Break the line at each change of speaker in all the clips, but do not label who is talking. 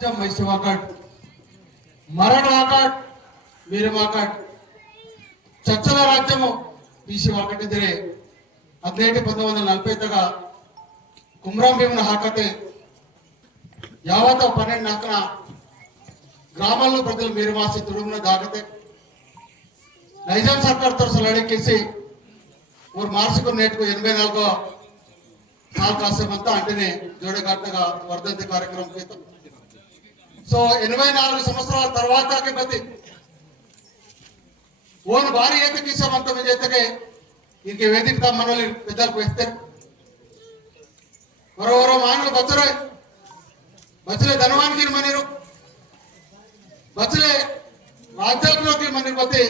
ರಾಜ್ಯ ಮೈಸೂರು ವಾಕಾಡ್ మరణ వాకాడ్ మీరు వాకాడ్ చచ్చల రాజ్యము బీసీ వాకటిదిరే ಹದಿನೆಂಟು పంతొమ్మిది వందల నలభై తగా కుమ్రాం భీమున హాకతే యావత పన్నెండు నాకన గ్రామాల్లో ప్రజలు మీరు మాసి తుడుమున దాకతే నైజాం సర్కార్ తరఫు లడకేసి ఊరు మార్చుకు నేటికు ఎనభై నాలుగో సాల్ కాసేమంతా అంటేనే జోడగట్టగా వర్ధంతి కార్యక్రమం క్రితం సో ఎనభై నాలుగు సంవత్సరాల తర్వాత బతి ఓన్ భారీ ఏతకి సమంత మీద ఎత్తకే ఇంక వేదిక తమ్మనోళ్ళు పెద్దలకు వేస్తే మరొకరో మానవులు బచ్చరే బచ్చలే ధనవానికి మనిరు బచ్చలే రాజ్యాల్లోకి మనిరు బతి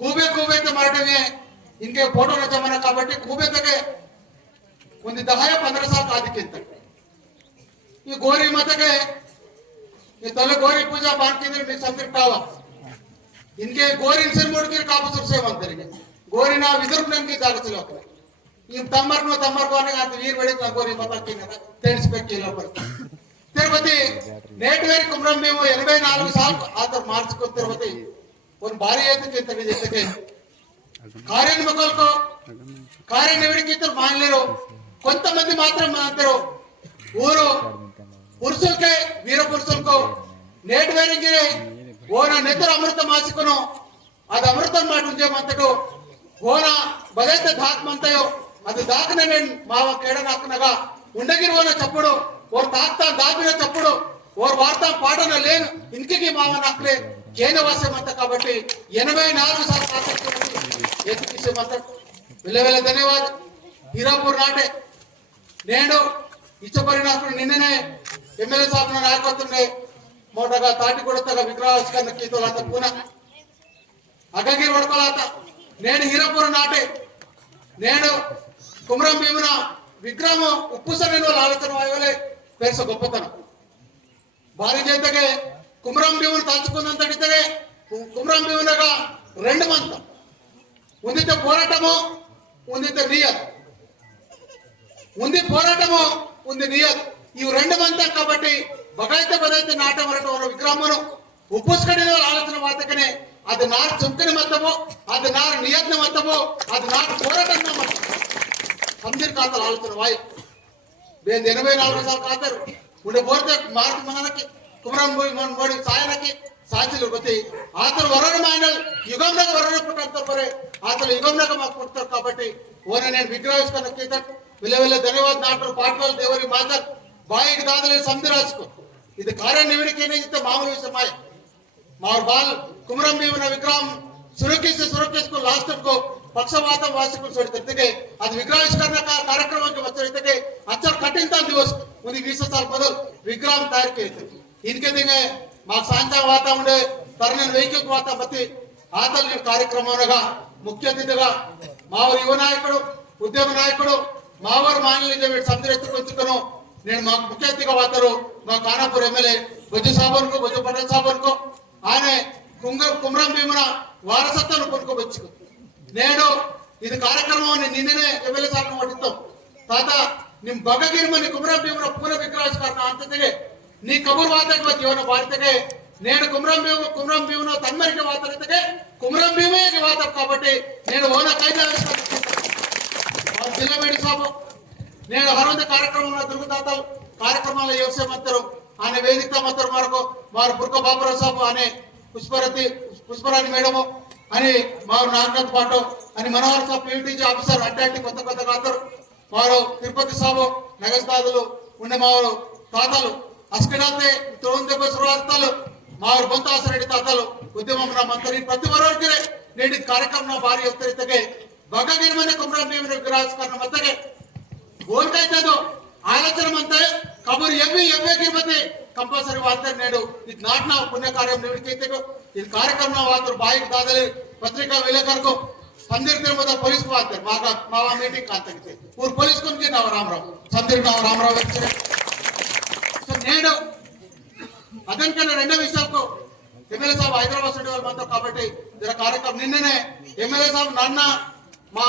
ಕೂಬೆ ಕೂಬೆ ಅಂತ ಮರಾಠಿಗೆ ಹಿಂಗೆ ಫೋಟೋ ನಚಮನ కాబట్టి ಕೂಬೆ ತಗೆ ಒಂದು ದಹಾಯ ಪಂದ್ರ ಸಾಲ ಕಾದಿಕ್ಕಿಂತ ಈ ಗೋರಿ ಮತಗೆ ಈ ತಲೆ ಗೋರಿ ಪೂಜಾ ಮಾಡ್ತಿದ್ರೆ ನೀವು ಸಂತಿರ್ತಾವ ಇನ್ಗೆ ಗೋರಿ ಇನ್ಸನ್ ಮುಡುಕಿರ್ ಕಾಪಸರ್ ಸೇವ್ ಅಂತರಿಗೆ ಗೋರಿ ನಾವು ವಿದುರ್ಪ್ ನಮ್ಗೆ ದಾಗಸಲ ಈ ತಮ್ಮರ್ನು ತಮ್ಮರ್ಗು ಅನ್ನೋ ಅಂತ ವೀರ್ ಬಡಿ ನಾ ಗೋರಿ ಮತಾಕಿನ ತಿಳಿಸ್ಬೇಕಿಲ್ಲ తిరుపతి నేటి వేరు కుమ్రం మేము ఎనభై నాలుగు సార్లు ఆతర్ మార్చుకుని తిరుపతి ಒಂದು ಭಾರಿ ಏತಕ್ಕೆ ತೆಗೆದಿದ್ದಕ್ಕೆ కార్యనిమకులకు కార్యనివడికి మానలేరు కొంతమంది మాత్రం అంటారు ఊరు పురుషులకే వీర పురుషులకు నేటి వేరికి ఓన నెత్తరు అమృతం ఆసుకును అది అమృతం మాట ఉద్యమంతకు ఓన బదైతే దాకమంతయో అది దాకిన నేను మావ కేడనాకనగా ఉండగిరి ఓన చప్పుడు ఓర్ తాత దాపిన చప్పుడు ఓర్ వార్త పాటన లేను ఇంటికి మావ నాకులే కేనవాసమంత కాబట్టి ఎనభై నాలుగు సార్లు ఎత్తుకిసేమంత విలువల ధన్యవాద హీరాపూర్ నాటే. నేను ఇచ్చబడినప్పుడు నిన్ననే ఎమ్మెల్యే సాబ్ నాయకత్వంలో మోటగా తాటి కొడతగా విగ్రహావిష్కరణ కీతలంత పూన? అగ్గగిరి పడుకోలేత నేను హీరాపూర్ నాటే. నేను కుమరం భీమున విగ్రహం ఉప్పు సరైన వాళ్ళ ఆలోచన వాయువులే పేర్స గొప్పతనం. భారీ జైతಗೆ కుమరం భీమును తలుచుకున్నంతటితే కుమరం భీమునగా రెండు మంత ఉందితే పోరాటము ఉందితే నియత్. ఉంది పోరాటము ఉంది నియత్. ఇవి రెండు మంత కాబట్టి బగైతే బదైతే నాట మరట విగ్రహమును ఉప్పుస్కడిన ఆలోచన వాతకనే అది నారు చుంకని మత్తము అది నారు నియత్న మత్తము అది నారు పోరాటంగా మత్తము అందరి ఖాతాలు ఆలోచన వాయి. నేను ఎనభై నాలుగు సార్లు ఖాతారు ఉండే పోతే మార్చి మనకి కుమరం పోయి మన మోడి సాయనకి సాక్షులు పోతే ఆతలు వరణ మాయనల్ యుగంలో వరణ పుట్టంతో పరే ఆతలు యుగంలో మాకు పుడతారు కాబట్టి ఓనే నేను విగ్రహిస్తున్న కీతక్ విలువల ధన్యవాద నాటలు పాటలు దేవరి మాతర్ బాయికి దాదలే సంధి రాసుకో ఇది కార్య విడికేనైతే మామూలు విషయం మాయ. మావు బాల్ కుమరం భీమున విగ్రహం సురక్షిస్తే సురక్షిస్తూ లాస్ట్ కో పక్షవాతం వాసుకులు చూడితే అది విగ్రహిష్కరణ కార్యక్రమానికి వచ్చినట్టుగా అచ్చారు కఠినతాన్ని చూసుకు విశ్వసాల పదవు విగ్రహం తయారు చేయాలి ఇందుకే మాకు సాయంత్రం వాతా ఉండే తరుణ వెహికల్ వాతా ప్రతి కార్యక్రమం కార్యక్రమంగా ముఖ్య అతిథిగా మావారు యువ నాయకుడు ఉద్యమ నాయకుడు మావారు మాన్యులు సందరి ఎత్తుకొచ్చుకున్నాం నేను మాకు ముఖ్య అతిథిగా వస్తారు మా కానాపూర్ ఎమ్మెల్యే బొజ్జు సాబు అనుకో బొజ్జు పటేల్ సాబు అనుకో ఆయన కుంగ కుమ్రం భీమున వారసత్వం కొనుక్కోవచ్చు నేను ఇది కార్యక్రమం అని నిన్ననే ఎమ్మెల్యే సార్ను పట్టిస్తాం తాత నీ ಬಗೆಗಿರ್ ಮನೆ భీమున ಭೀಮರ ಪೂರ ವಿಗ್ರಹ ಕಾರಣ ಅಂತಂದ್ರೆ ನೀ ಕಬೂರ್ ವಾತಾಗ ಜೀವನ ಭಾರತಗೆ నేను కుమరం భీము కుమరం భీమును తన్మరికి వాతడితే కుమరం భీమే వాతం కాబట్టి నేను ఓన కైనా జిల్లా మేడి సాబు నేను హరవంత కార్యక్రమంలో కార్యక్రమాల యోసే మత్తరు ఆయన వేదిక మత్తరు మరకు వారు బుర్క బాబురావు సాబు అనే పుష్పరతి పుష్పరాణి మేడము అని వారు నాగనాథ్ పాటు అని మనోహర్ సాబ్ పీటీజీ ఆఫీసర్ అట్లాంటి కొత్త కొత్త ఖాతారు. వారు తిరుపతి సాబు నగస్తాదులు ఉండే మావారు తాతలు అస్కడాతే తిరువనంతపురం మా మావారు బొంతాసరెడ్డి తాతలు ఉద్యమం మంత్రి ప్రతి ನೀಡಿದ నేటి కార్యక్రమం భారీ ಬಗಗಿನ ಮನೆ ಕುಮ್ರಾಮ್ ದೇವರ ವಿಗ್ರಹಸ್ಕರಣ ಮತ್ತಗೆ ఆలోచన అంతే కబురు ఎమ్మి ఎమ్మెకి మధ్య కంపల్సరీ వార్త నేడు. ఇది నాటిన పుణ్యకార్యం నేడికైతే ఇది కార్యక్రమం వార్తలు బాయికి దాదలి. పత్రికా విలేకరుకు సందీర్ తిరుమల పోలీస్ వార్తారు మా మా మీటింగ్ కాంతకి ఊరు పోలీస్ కొని నవ రామరావు. సందీర్ నవ రామరావు వచ్చారు సో నేడు అదనికన్నా రెండో విషయాలకు ఎమ్మెల్యే సాబ్ హైదరాబాద్ సిటీ వాళ్ళు మాతో కాబట్టి జర కార్యక్రమం నిన్ననే ఎమ్మెల్యే సాబ్ నాన్న మా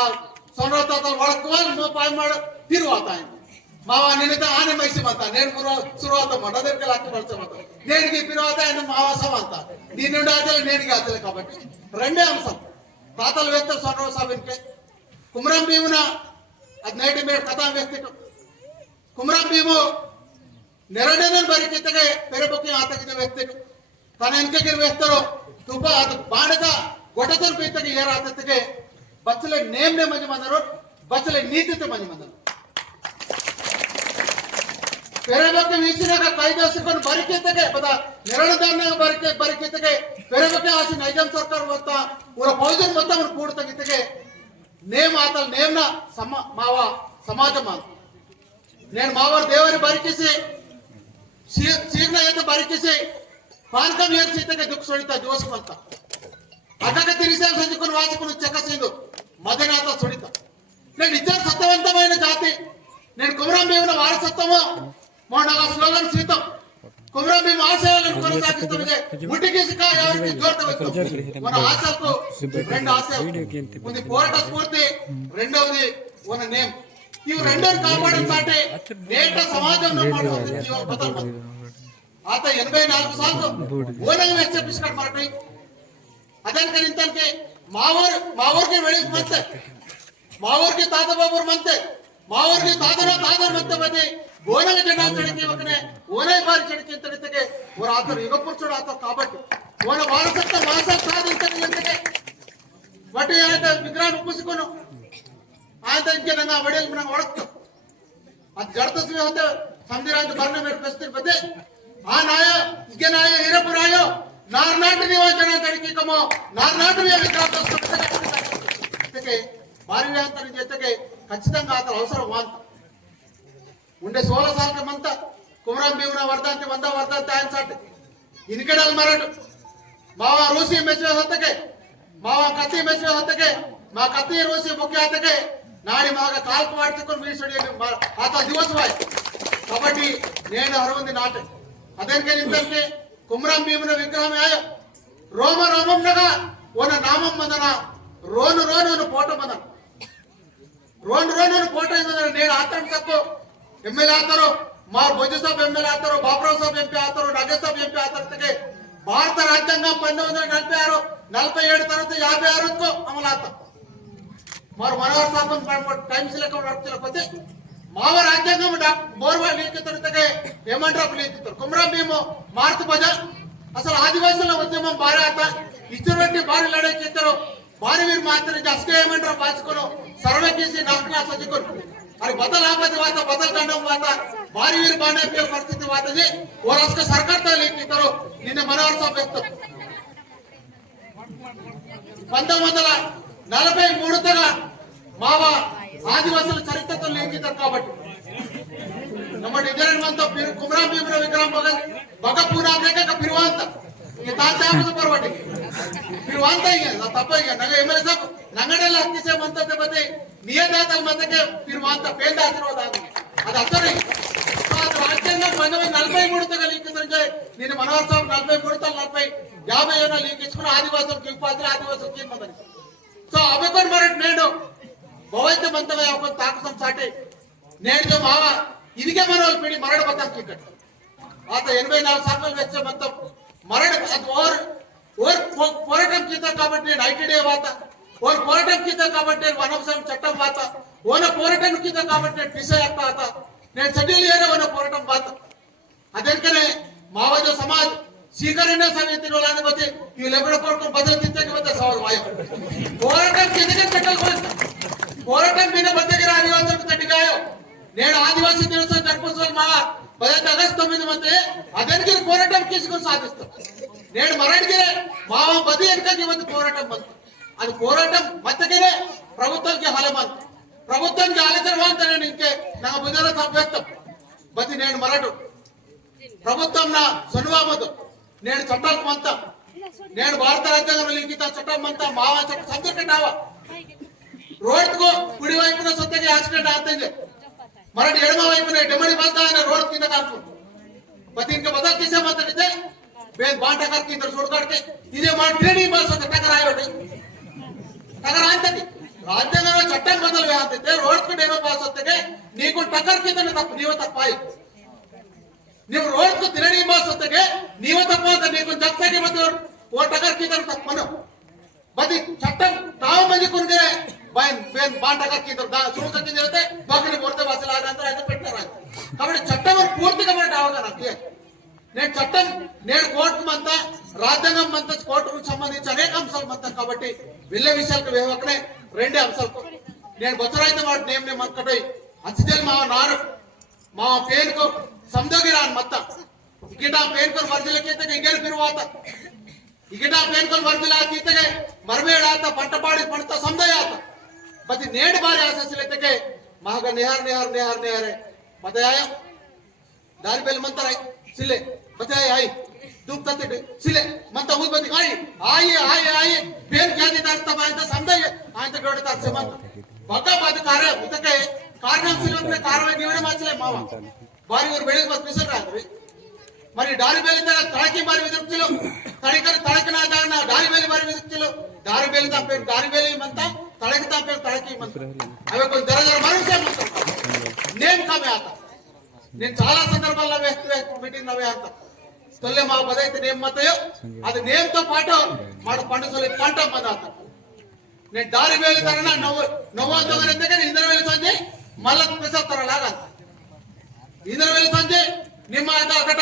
సొంత తాతలు వాళ్ళకు వాళ్ళు మో పాయ మాడు తిరువాత ఆయన ಮಾವ ನಿನ್ನಿತ ಆನೆ ಮೈಸಿ ಮಂತ ನೇನು ಪುರ ಶುರುವಾತ ಮಾಡ ಅದಕ್ಕೆ ಲಕ್ಕ ಬಳಸ ಮಂತ నేనికి పిరవాత ఆయన మావాసం అంత నీ నుండి ఆచలు నేనికి ఆచలు కాబట్టి రెండే అంశం తాతలు వేస్తే సొన్న సభకి కుమరం భీమున అది నేటి మీరు కథా వ్యక్తి ಕುಮರಂ ಭೀಮು ನೆರಡೇನನ್ ಬರಿಕಿತ್ತಗೆ ಪೆರಬುಕ್ಕಿ ಆತಗಿದ ವ್ಯಕ್ತಿಗಳು ತನ್ನ ಎಂಕಗಿರ ವ್ಯಕ್ತರು ತುಪ ಅದು ಬಾಣದ ಗೊಟತನ ಪೀತಗೆ ಏರ ಆತತ್ತಿಗೆ ಬಚ್ಚಲೆ ನೇಮ್ನೆ ಮಂಜಿ ಬಂದರು ಬಚ್ಚಲೆ ನೀತಿತೆ ಮಂಜಿ ಬಂದರು ಪೆರಬೇಕು ವೀಸಿನಾಗ ಕೈಗೆಸಿಕೊಂಡು ಬರಿಕೆತೆಗೆ ಬದ ನೆರಳುದಾನ್ಯಾಗ ಬರಿಕೆ ಬರಿಕೆತೆಗೆ ಪೆರಬೇಕು ಆಸಿ ನೈಜಂ ಸರ್ಕಾರ ಮತ್ತ ಇವರ ಭೋಜನ ಮತ್ತ ಅವ್ರ ಕೂಡ ತೆಗಿತೆಗೆ ನೇಮ್ ಆತ ನೇಮ್ನ ಸಮ ಮಾವ ಸಮಾಜ ಮಾತು నేను మావారు దేవుని బరికేసి సీర్ణ ఏత బరికేసి పానకం ఏత సీతగా దుఃఖ సుడిత దోషం అంత అదక తిరిసాలు చదువుకుని వాసుకుని చెక్కసీదు మదనాథ సుడిత నేను ఇద్దరు సత్యవంతమైన జాతి నేను కుమరం దేవుని వారసత్వము మొన్న స్లోగన్ సీతం కుమరం మేము ఆశయాలను కొనసాగిస్తుంటే ముట్టికేసిగా ఎవరికి దూరత మన ఆశకు రెండు ఆశ ఉంది పోరాట స్ఫూర్తి రెండవది మన నేమ్. ఇవి రెండోని కాపాడడం అంటే నేట సమాజంలో ఆత ఎనభై నాలుగు శాతం ఓనంగా హెచ్చరిస్తున్నాడు మాట అదానికి నింతనికి మా ఊరు మా ఊరికి వెళ్ళి మంతే. మా ఊరికి తాత బాబు మంతే. మా ఊరికి తాతలో తాత మంతే ಗೋಣಗ ಜನ ಚಳಿಕೆ ಇವನೇ ಓನೇ ಬಾರಿ ಚಳಿಕೆ ಅಂತ ಇರ್ತಕ್ಕೆ ಅವ್ರ ಆತರು ಯುಗ ಪುರುಷರು ಆತ ಕಾಬಟ್ಟು ಓನ ವಾರಸತ್ತ ಮಾಸ ಸಾಧು ಅಂತ ಇರ್ತಕ್ಕೆ ಒಟ್ಟು ಆಯ್ತ ವಿಗ್ರಹ ರೂಪಿಸಿಕೊನು ಆಯ್ತ ಇಂಕೆ ನನ್ನ ಒಡೆಯಲ್ಲಿ ನಂಗೆ ಒಡಕ್ತು ಅದು ಜಡತಸ್ವಿ ಅಂತ ಸಂದಿರ ಅಂತ ಬರ್ಣ ಮೇಲೆ ಕಸ್ತಿರ್ ಬದ್ದೆ ಆ ನಾಯ ಇಂಕೆ ನಾಯ ಹೀರಪ್ಪ ರಾಯ ನಾರ್ನಾಟ ನೀವ ಜನ ತಡಿಕೆ ಕಮೋ ನಾರ್ನಾಟ ನೀವ ವಿಗ್ರಹ ಭಾರಿ ಅಂತ ಜೊತೆಗೆ ఖచ్చితంగా అతను అవసరం వాంతం ఉండే సోల సాటం అంతా కుమరం భీమరా వర్ధాంతి వంద వర్ధాంతి ఆయన సాటి ఇనికడల్ మరడు మావ ರೂಸಿ ಮೆಚ್ಚುವ ಹೊತ್ತಗೆ ಮಾವ ಕತ್ತಿ ಮೆಚ್ಚುವ ಹೊತ್ತಗೆ ಮಾ ಕತ್ತಿ ರೂಸಿ ಮುಖ್ಯ ಹೊತ್ತಗೆ ನಾಡಿ ಮಾಗ ಕಾಲ್ಕು ಮಾಡ್ತಿಕೊಂಡು ಮೀಸಡಿ ಆತ ದಿವಸವಾಯ್ ಕಬಡ್ಡಿ ನೇನು ಹರವೊಂದು ನಾಟ ಅದಕ್ಕೆ ನಿಂತಕ್ಕೆ ಕುಮ್ರಾಂ ಭೀಮನ ವಿಗ್ರಹಮೇ ಆಯ ರೋಮ ರೋಮಂನಗ ಓನ ನಾಮಂ ಬಂದನ ರೋನು ರೋನು ಫೋಟೋ ಬಂದನ ರೋನು ರೋನು ಫೋಟೋ ಬಂದನ ನೇನು ಆತಂಕ ತಕ್ಕೋ ಎಮ್ಮೆಲ್ಯೆ ಆತರು మా బొజ్జు సాబ్ ఎమ్మెల్యే ఆతారు బాబురావు సాబ్ ఎంపీ ఆతారు నగేష్ సాబ్ ఎంపీ ఆతారు భారత రాజ్యాంగం పంతొమ్మిది వందల నలభై ఆరు నలభై ఏడు తర్వాత యాభై ఆరుకు అమలు ఆతాం మరి మనోహర్ సాబ్ టైమ్స్ లెక్క నడుపుతలేకపోతే మావ రాజ్యాంగం మోర్వా లీకితడితే ఏమంటారు లీకితారు కుమరం భీము మార్పు బజ అసలు ఆదివాసుల ఉద్యమం భారీ ఆత ఇచ్చినటువంటి భారీ లడై చేస్తారు భారీ వీరు మాత్రం అసలు ఏమంటారు పాసుకొని సర్వే చేసి నాకులా సజ్జుకొని మరి బదల్ ఆపది వాత బదల్ దండం వాత భారీ వీరు బాగానే పరిస్థితి వాతది ఓ రాష్ట్ర సర్కార్తో లీకితారు నిన్న మనోహర్ సాబ్ వ్యక్తం పంతొమ్మిది వందల నలభై మూడుతగా మావ ఆదివాసుల చరిత్రతో లింకితారు కాబట్టి ನಮ್ಮ ಡಿಜೈನ್ ಬಿರು ಕುಮರಾ ಭೀಮರ ವಿಕ್ರಮ ಭಗತ್ ಭಗ ಪೂನಾಕ ಬಿರುವಾಂತ ಈಗ ತಾತ್ಯಾಮದ ಪರವಟಿ ಬಿರುವಾಂತ ಈಗ ನಾ ತಪ್ಪ ಈಗ ನಂಗೆ ಎಮ್ ಎಲ್ ಸಾಬ್ ನಂಗಡೆಲ್ಲ ಹಕ್ಕಿಸೆ ಮಂತತೆ ಬತ್ತೆ ನಿಯತಾತಲ್ ಮಂತಕ್ಕೆ ಬಿರುವಾಂತ ಪೇಂದ ಆಶೀರ್ವಾದ ಆಗಿದೆ ಅದು ಅಸರಿ ಅದು ರಾಜ್ಯಾಂಗ పంతొమ్మిది నలభై మూడుతో లీకించే నేను మనోహర్ సాబ్ నలభై మూడుతో నలభై యాభై ఏమో లీకించుకుని ఆదివాసులకు ఇంపాత్ర ఆదివాసులకు ఇమ్మదని సో అవ్వకొని మరి నేను భవైతే మంతగా ఒక తాకసం సాటి నేడుతో మావ ಇದಕ್ಕೆ ಮರಳು ಪೀಡಿ ಮರಣ ಬತ್ತ ఇక్కడ ಆತ ఎనభై నాలుగు సార్లు వెచ్చ మొత్తం మరణ అది ఓర్ ఓర్ పో- పోరాటం చేద్దాం కాబట్టి నేను ఐటీడీ వాత ఓర్ పోరాటం చేద్దాం కాబట్టి నేను వనవసరం చట్టం వాత ఓన పోరాటం చేద్దాం కాబట్టి నేను పిస అత్త ఆత నేను షెడ్యూల్ చేయడం ఓన పోరాటం వాత ಅದಕ್ಕೆ ಮಾವಜ ಸಮಾಜ ಸ್ವೀಕರಣೆ ಸಮಿತಿ ಬತ್ತೆ ಇವು ಲೆಬಡ ಕೊಡ್ಕೊಂಡು ಬದಲು ತಿಂತಕ್ಕೆ ಮತ್ತೆ ಸಾವಿರ ವಾಯ పోరాటం కిందకి పెట్టాలి పోరాటం మీద బద్దగిర ఆదివాసులకు తట్టిగాయో నేడు ఆదివాసీ దినోత్సవం జరుపుకోవాలి మా పదహైదు ఆగస్టు తొమ్మిది మంది అదనికి పోరాటం తీసుకొని సాధిస్తాం నేడు మరణగిరే మావ బది వెనుకకి మంది పోరాటం బంత్ అది పోరాటం మತ್ತకినే ప్రభుత్వంకి హలమంత ప్రభుత్వానికి ఆలోచన ఇంకే నా బుధన సభ్యత్వం బతి నేను మరటు. ప్రభుత్వం నా సొనువామదు. నేను చట్టాలకు మంత. నేను భారత రాజ్యాంగంలో లిఖిత చట్టం మంత. మావా చట్టం సంతృప్తి ఆవా రోడ్కు కుడి వైపున సొంతగా యాక్సిడెంట్ ఆగుతుంది మరటి ఎడమ వైపున డెమడి బంత ఆయన రోడ్ కింద కాకు ప్రతి ఇంకా బదలు చేసే మాత్రం ఇదే బాంట కాకి ఇద్దరు చూడకాడితే ఇదే మా ట్రేడింగ్ బాస్ టక్కరాయబట్టి अगर आज तक ಚಟ್ಟ में चट्टान ರೋಡ್ गया थे रोड को डेनो पास होते थे ನೀವು ರೋಡ್ ಕು ತಿರಣಿ ಮಾಸತೆಗೆ ನೀವು ತಪ್ಪಾದ ನೀವು ಜಗ್ತಾಗೆ ಬಂದು ಓಟಗರ್ ಕಿದರು ತಪ್ಪನು ಬದಿ ಚಟ್ಟ ತಾವು ಮಂದಿ ಕುಂದೆ ಬೈನ್, ಬೇನ್ ಬಾಟಗರ್ ಕಿದರು ದಾ ಸುಳು ಸಕ್ಕಿನ ಜೊತೆ ಬಾಗಿಲು ಕೊರತೆ ಬಾಸಲ ಆದ ಅಂತ ಆಯ್ತು ಪೆಟ್ಟಾರ ಚಟ್ಟವನ್ನು ಪೂರ್ತಿಗೆ ಮಾಡಿ ಆವಾಗ ನಕ್ಕೆ నేను చట్టం నేను కోర్టు మంతా రాజ్యాంగం మంతా కోర్టుకు సంబంధించి అనేక అంశాలు మంతా కాబట్టి వెళ్ళే విషయాలకు వేవకనే రెండే అంశాలు నేను బొచ్చరైతే వాడు నేమ్ నేమ్ అక్కడై అచ్చిదేలు మా నారు మా పేరుకు ಸಮದೋಗಿರಾನ್ ಮತ್ತ ಇಗಿಟ ಪೇನ್ಕೊಲ್ ವರ್ಜಿಲ ಕೀತಗೆ ಇಗೇಳು ಬಿರುವಾತ ಇಗಿಟ ಪೇನ್ಕೊಲ್ ವರ್ಜಿಲ ಕೀತಗೆ ಮರಬೇಡಾತ ಪಂಟಪಾಡಿ ಪಂಟ ಸಮದಯಾತ ಮತ್ತೆ ನೇಡು ಬಾರಿ ಆಸಸಿಲೆತ್ತಗೆ ಮಹಾಗ ನಿಹಾರ್ ನಿಹಾರ್ ನಿಹಾರ್ ನಿಹಾರೆ ಮತ್ತೆ ಆಯ ದಾರಿ ಬೇಲಿ ಮಂತರ बताए आई धूप तत्ते सिले मत ऊद बति आई आई आई आई बेल क्या देता तब आया था समझा ये आया तो डोड़े तार से मत बता बात कार्य उतके कारण सिले अपने कार्य में निवेदन माचले मावा बारी और बेले बस मिसल रहा है మరి దారి బేలిదా తడకి మరి విదృప్తిలో తడికని తడకనా దాన దారి బేలి మరి విదృప్తిలో దారి బేలి తప్పే దారి బేలి మంతా తడకి తప్పే తడకి మంతా అవే కొంచెం ధర ధర మనిషే మంతా నేను కమే ఆతా నేను చాలా సందర్భాల్లో మీటింగ్ అవే ఆతా ತೊಲ್ಲೆ మా ಬದೈತೆ ನೇಮ್ ಮತಯೋ ಅದು ನೇಮ್ ತೋ ಪಾಠ ಮಾಡು ಪಂಡ ಸೊಲ್ಲೆ ಪಾಠ నేను దారి వేలు తరణ నవ్వు నవ్వుతో కానీ ఇందర వేలు సంజయ్ మళ్ళా ప్రసాద్ తరలాగా ఇందర వేలు సంజయ్ నిమ్మ అక్కడ